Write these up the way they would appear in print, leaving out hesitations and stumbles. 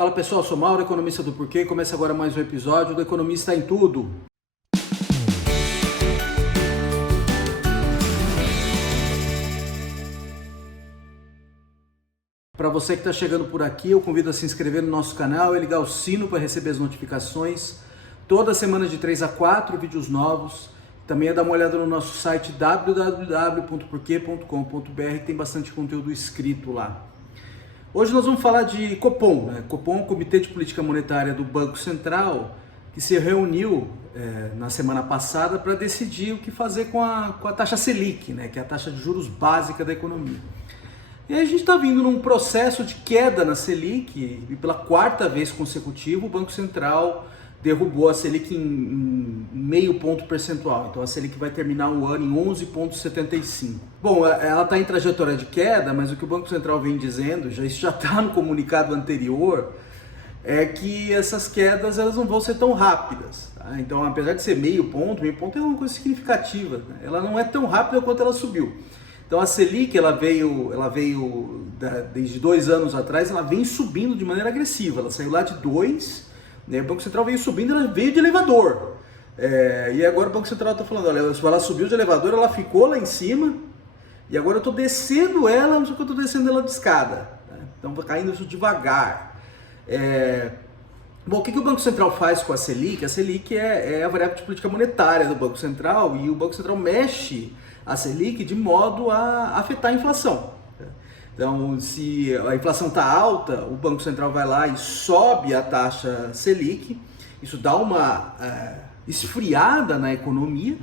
Fala pessoal, sou Mauro, economista do Porquê. Começa agora mais um episódio do Economista em Tudo. Para você que está chegando por aqui, eu convido a se inscrever no nosso canal e ligar o sino para receber as notificações. Toda semana de 3 a 4 vídeos novos. Também é dar uma olhada no nosso site www.porquê.com.br, que tem bastante conteúdo escrito lá. Hoje nós vamos falar de Copom. Copom é o Comitê de Política Monetária do Banco Central, que se reuniu na semana passada para decidir o que fazer com a taxa Selic, que é a taxa de juros básica da economia. E aí a gente está vindo num processo de queda na Selic, e pela quarta vez consecutiva o Banco Central derrubou a Selic em meio ponto percentual. Então a Selic vai terminar o ano em 11,75. Bom, ela está em trajetória de queda, mas o que o Banco Central vem dizendo, isso já está no comunicado anterior, é que essas quedas elas não vão ser tão rápidas. Tá? Então, apesar de ser meio ponto é uma coisa significativa. Ela não é tão rápida quanto ela subiu. Então a Selic, ela veio desde 2 anos atrás, ela vem subindo de maneira agressiva. Ela saiu lá de 2, o Banco Central veio subindo, ela veio de elevador. E agora o Banco Central está falando, olha, ela subiu de elevador, ela ficou lá em cima, e agora eu estou descendo ela, só que eu estou descendo ela de escada. Então vai caindo isso devagar. Bom, o que o Banco Central faz com a Selic? A Selic é a variável de política monetária do Banco Central, e o Banco Central mexe a Selic de modo a afetar a inflação. Então, se a inflação está alta, o Banco Central vai lá e sobe a taxa Selic. Isso dá uma esfriada na economia.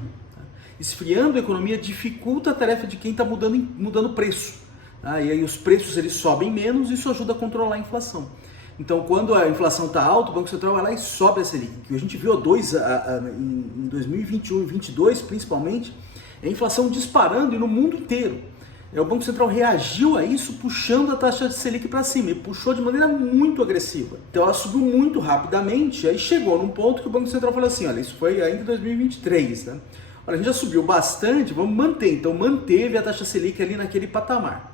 Esfriando a economia dificulta a tarefa de quem está mudando o preço. E aí os preços eles sobem menos, isso ajuda a controlar a inflação. Então, quando a inflação está alta, o Banco Central vai lá e sobe a Selic. O que a gente viu em 2021 e 2022, principalmente, é a inflação disparando e no mundo inteiro. O Banco Central reagiu a isso puxando a taxa de Selic para cima, e puxou de maneira muito agressiva. Então ela subiu muito rapidamente, aí chegou num ponto que o Banco Central falou assim, olha, isso foi ainda em 2023, Olha, a gente já subiu bastante, vamos manter. Então manteve a taxa Selic ali naquele patamar.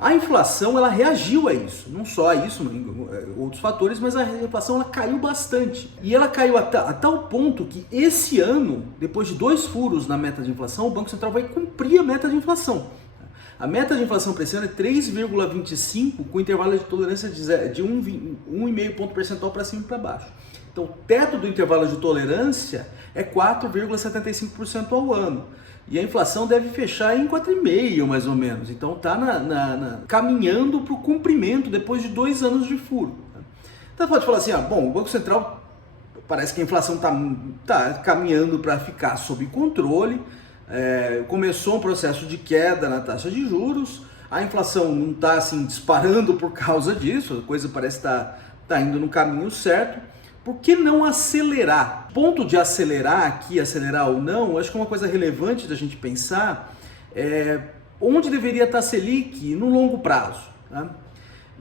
A inflação, ela reagiu a isso, não só a isso, outros fatores, mas a inflação ela caiu bastante. E ela caiu a tal ponto que esse ano, depois de 2 furos na meta de inflação, o Banco Central vai cumprir a meta de inflação. A meta de inflação para esse ano é 3,25, com intervalo de tolerância de 1,5 ponto percentual para cima e para baixo. Então, o teto do intervalo de tolerância é 4,75% ao ano. E a inflação deve fechar em 4,5% mais ou menos. Então, está caminhando para o cumprimento depois de 2 anos de furo. Então, pode falar assim, bom, o Banco Central parece que a inflação está caminhando para ficar sob controle. Começou um processo de queda na taxa de juros, a inflação não está assim disparando por causa disso, a coisa parece estar indo no caminho certo. Por que não acelerar? Ponto de acelerar aqui, acelerar ou não, acho que é uma coisa relevante da gente pensar onde deveria estar a Selic no longo prazo.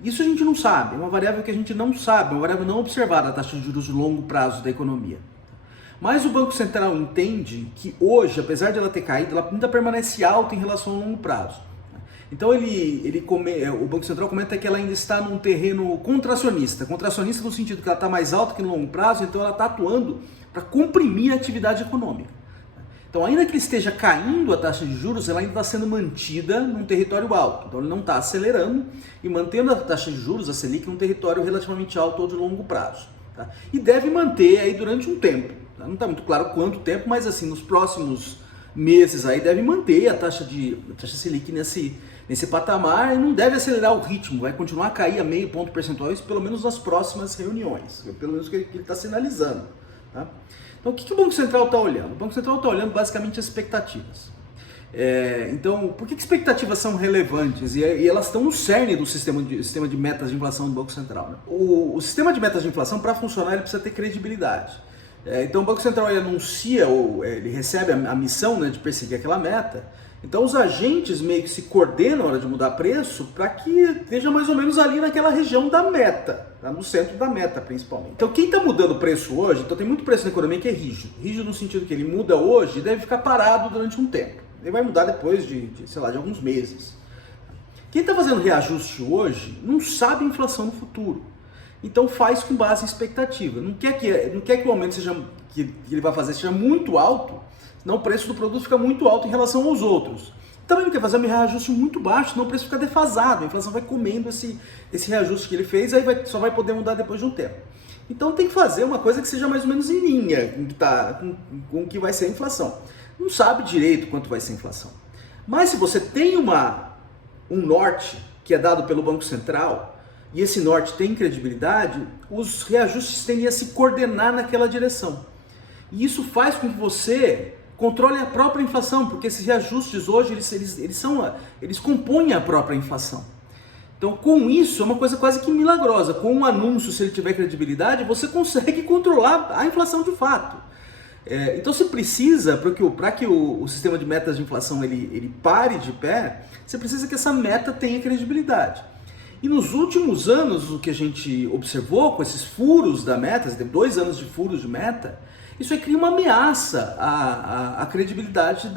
Isso a gente não sabe, é uma variável que a gente não sabe, uma variável não observada, a taxa de juros de longo prazo da economia. Mas o Banco Central entende que hoje, apesar de ela ter caído, ela ainda permanece alta em relação ao longo prazo. Então o Banco Central comenta que ela ainda está num terreno contracionista no sentido que ela está mais alta que no longo prazo, então ela está atuando para comprimir a atividade econômica. Então ainda que ele esteja caindo a taxa de juros, ela ainda está sendo mantida num território alto. Então ele não está acelerando e mantendo a taxa de juros, a Selic, num território relativamente alto ou de longo prazo. E deve manter aí durante um tempo. Não está muito claro quanto tempo, mas assim, nos próximos meses aí deve manter a taxa Selic nesse patamar e não deve acelerar o ritmo, vai continuar a cair a 0,5 ponto percentual, isso pelo menos nas próximas reuniões, pelo menos que ele está sinalizando. Então o que o Banco Central está olhando? O Banco Central está olhando basicamente as expectativas. Então, por que expectativas são relevantes? E elas estão no cerne do sistema de metas de inflação do Banco Central. O sistema de metas de inflação, para funcionar, ele precisa ter credibilidade. Então o Banco Central anuncia, ou ele recebe a missão de perseguir aquela meta. Então os agentes meio que se coordenam na hora de mudar preço para que esteja mais ou menos ali naquela região da meta, no centro da meta principalmente. Então quem está mudando o preço hoje, então tem muito preço na economia que é rígido. Rígido no sentido que ele muda hoje e deve ficar parado durante um tempo. Ele vai mudar depois de alguns meses. Quem está fazendo reajuste hoje não sabe a inflação no futuro. Então faz com base em expectativa. Não quer que o aumento que ele vai fazer seja muito alto, senão o preço do produto fica muito alto em relação aos outros. Também não quer fazer um reajuste muito baixo, senão o preço fica defasado, a inflação vai comendo esse reajuste que ele fez, aí só vai poder mudar depois de um tempo. Então tem que fazer uma coisa que seja mais ou menos em linha com o que vai ser a inflação. Não sabe direito quanto vai ser a inflação. Mas se você tem um norte que é dado pelo Banco Central, e esse norte tem credibilidade, os reajustes tendem a se coordenar naquela direção. E isso faz com que você controle a própria inflação, porque esses reajustes hoje, eles compõem a própria inflação. Então, com isso, é uma coisa quase que milagrosa. Com um anúncio, se ele tiver credibilidade, você consegue controlar a inflação de fato. Então, você precisa, para que o sistema de metas de inflação ele pare de pé, você precisa que essa meta tenha credibilidade. E nos últimos anos, o que a gente observou com esses furos da meta, 2 anos de furos de meta, isso aí cria uma ameaça à credibilidade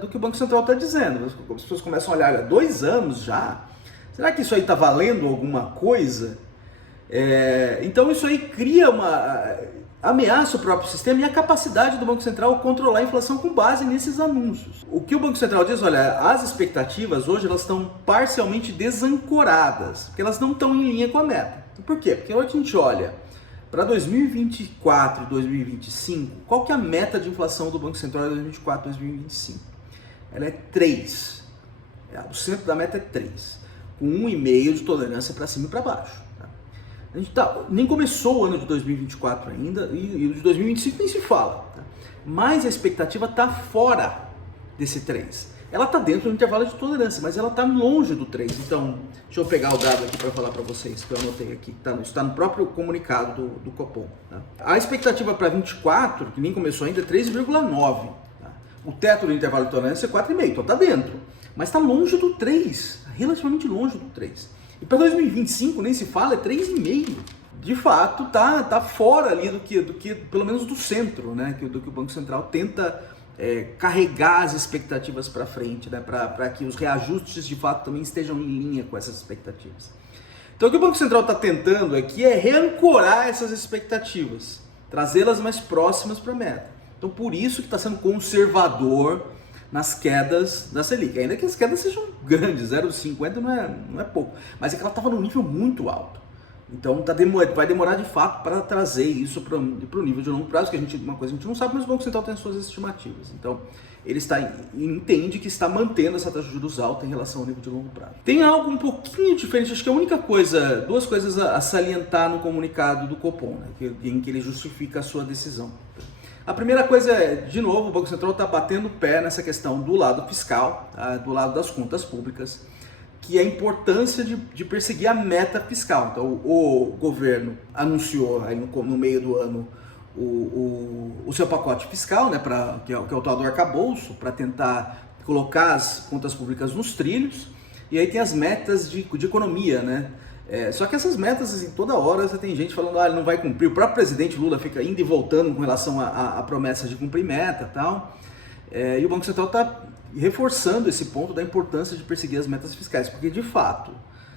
do que o Banco Central está dizendo. As pessoas começam a olhar, olha, 2 anos já, será que isso aí está valendo alguma coisa? Então isso aí cria uma ameaça ao próprio sistema e a capacidade do Banco Central controlar a inflação com base nesses anúncios. O que o Banco Central diz, olha, as expectativas hoje elas estão parcialmente desancoradas, porque elas não estão em linha com a meta. Por quê? Porque hoje a gente olha para 2024 e 2025, qual que é a meta de inflação do Banco Central em 2024 e 2025? Ela é 3. O centro da meta é 3, com 1,5 de tolerância para cima e para baixo. A gente nem começou o ano de 2024 ainda, e o de 2025 nem se fala. Tá? Mas a expectativa está fora desse 3. Ela está dentro do intervalo de tolerância, mas ela está longe do 3. Então, deixa eu pegar o dado aqui para falar para vocês, que eu anotei aqui. Está no próprio comunicado do Copom. Tá? A expectativa para 24, que nem começou ainda, é 3,9. Tá? O teto do intervalo de tolerância é 4,5, então está dentro. Mas está longe do 3, relativamente longe do 3. E para 2025 nem se fala, é 3,5. De fato, tá fora ali do que pelo menos do centro, né? Do que o Banco Central tenta carregar as expectativas para frente, né? Para que os reajustes de fato também estejam em linha com essas expectativas. Então o que o Banco Central está tentando aqui é reancorar essas expectativas, trazê-las mais próximas para a meta. Então por isso que está sendo conservador nas quedas da Selic, ainda que as quedas sejam grandes, 0,50 não é pouco, mas é que ela estava num nível muito alto. Então vai demorar de fato para trazer isso para o nível de longo prazo, que uma coisa a gente não sabe, mas o Banco Central tem as suas estimativas. Então ele entende que está mantendo essa taxa de juros alta em relação ao nível de longo prazo. Tem algo um pouquinho diferente, acho que a única coisa, 2 coisas a salientar no comunicado do Copom, né, em que ele justifica a sua decisão. A primeira coisa é, de novo, o Banco Central está batendo o pé nessa questão do lado fiscal, tá? Do lado das contas públicas, que é a importância de perseguir a meta fiscal. Então, o governo anunciou aí no meio do ano o seu pacote fiscal, né, que é o tal do arcabouço, para tentar colocar as contas públicas nos trilhos, e aí tem as metas de economia, né? Só que essas metas, assim, toda hora você tem gente falando, ele não vai cumprir. O próprio presidente Lula fica indo e voltando com relação a promessas de cumprir meta e tal. E o Banco Central está reforçando esse ponto da importância de perseguir as metas fiscais, porque de fato,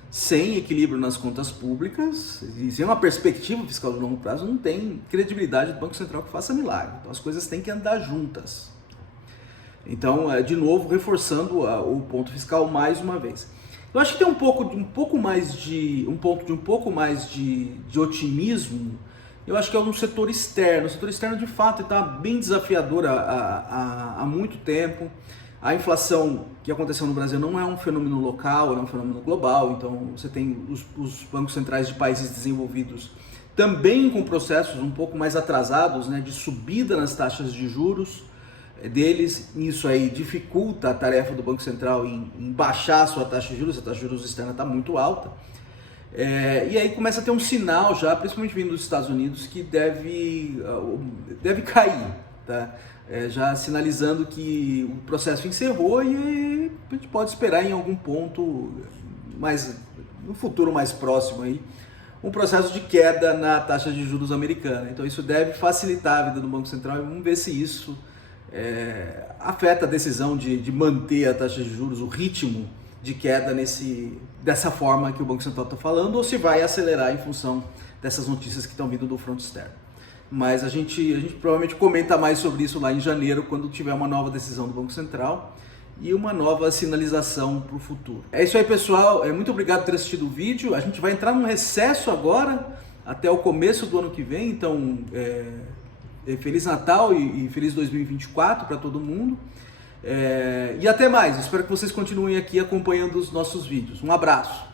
sem equilíbrio nas contas públicas e sem uma perspectiva fiscal de longo prazo, não tem credibilidade do Banco Central que faça milagre. Então as coisas têm que andar juntas. Então, de novo, reforçando o ponto fiscal mais uma vez. Eu acho que tem um ponto de um pouco mais de otimismo. Eu acho que é no setor externo. O setor externo, de fato, está bem desafiador há muito tempo. A inflação que aconteceu no Brasil não é um fenômeno local, é um fenômeno global. Então, você tem os bancos centrais de países desenvolvidos também com processos um pouco mais atrasados, né, de subida nas taxas de juros deles. Isso aí dificulta a tarefa do Banco Central em baixar a sua taxa de juros. A taxa de juros externa está muito alta. E aí começa a ter um sinal já, principalmente vindo dos Estados Unidos, que deve cair, tá? Já sinalizando que o processo encerrou e a gente pode esperar em algum ponto, no futuro mais próximo, aí, um processo de queda na taxa de juros americana. Então isso deve facilitar a vida do Banco Central e vamos ver se isso afeta a decisão de manter a taxa de juros, o ritmo de queda dessa forma que o Banco Central está falando, ou se vai acelerar em função dessas notícias que estão vindo do front externo. Mas a gente provavelmente comenta mais sobre isso lá em janeiro, quando tiver uma nova decisão do Banco Central e uma nova sinalização para o futuro. É isso aí, pessoal. Muito obrigado por ter assistido o vídeo. A gente vai entrar num recesso agora, até o começo do ano que vem. Então, Feliz Natal e Feliz 2024 para todo mundo. E até mais. Espero que vocês continuem aqui acompanhando os nossos vídeos. Um abraço.